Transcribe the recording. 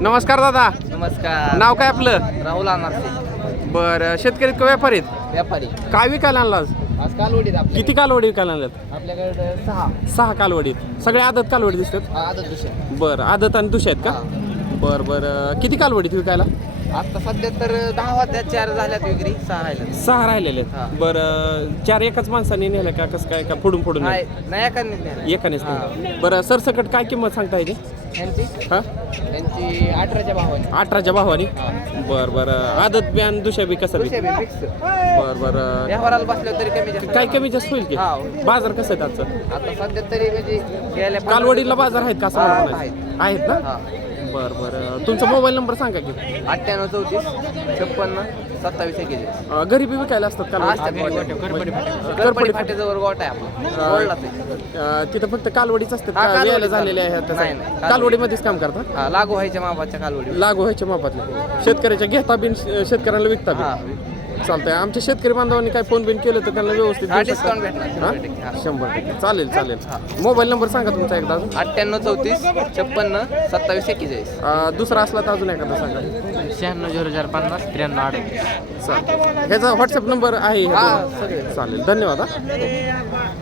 नमस्कार दादा. नमस्कार. नाव काय आपलं? राहुल अनारसे. बरं शेतकरी का व्यापारी आहेत? व्यापारी. काय विकायला आणला आज? आज कालवडीत आपल्या किती कालवडी विकायला आणल्यात? आपल्याकडे सहा. सहा कालवडी. सगळे आदत कालवडी दिसतात? हा, आदत बरं आदत आणि दुष्या आहेत का? बरं बरं. किती कालवडीत विकायला? आता सध्या तर दहा वाजता चार झाल्यात विक्री सहा राहिल्यात. सहा राहिलेले आहेत. हा. बरं चार एकाच माणसाने नेलं का? कसं काय का फोडून फोडून नाही? नाही एकाने. एकानेच हा. नेलं. बरं सरसकट काय किंमत सांगता येते? हा? अठराच्या भावाने. अठराच्या भावानी? बरं बरं. आदत बॅन दुष्या बी कसं बी? दुसऱ्या फिक्स बरं बरं. व्यवहाराला बसल्यावर तरी कमी जास्त काय कमी जास्त होईल की? हा. बाजार कसं आहे त्याचं? आता सध्या तरी म्हणजे गेल्या कालवडीला बाजार आहेत का असं मला म्हणायचं? आहेत ना? हा. बरं बरं. तुमचा मोबाईल नंबर सांगा की. अठ्ठ्याण्णव चौतीस छप्पन्न सत्तावीस एकेचाळीस. अं, घरी बी विकायला असतात असतात कालवडी करपडी करपडी फाट्याजवळ गोट आहे आपला. ओळला ते अं, तिथं फक्त कालवडीच असतात हा, का? यायला झालेले आहेत नाही, नाही, तसं कालवडी. कालवडीमध्येच काम करतात हा लागू व्हायच्या मापाच्या कालवडी लागू व्हायच्या मापातले शेतकऱ्याच्या घेता बिन शेतकऱ्याला विकता हा बिन चालतंय. आमच्या शेतकरी बांधवांनी काय फोन बिन केलं तर त्यांना व्यवस्थित हा देऊ शकता? डिस्काउंट भेटणार हा? शंभर टक्के, हा. शंभर टक्के. चालेल चालेल. मोबाईल नंबर सांगा तुमचा एकदा अजून. अठ्ठ्याण्णव चौतीस छप्पन्न सत्तावीस एक्केचाळीस. अं, दुसरा असला तर अजून एखादा सांगा. शहाण्णव झिरो चार पन्नास त्र्याण्णव अडतीस. चालेल. ह्याचा व्हॉट्सअप नंबर आहे. हा चालेल. धन्यवाद हा.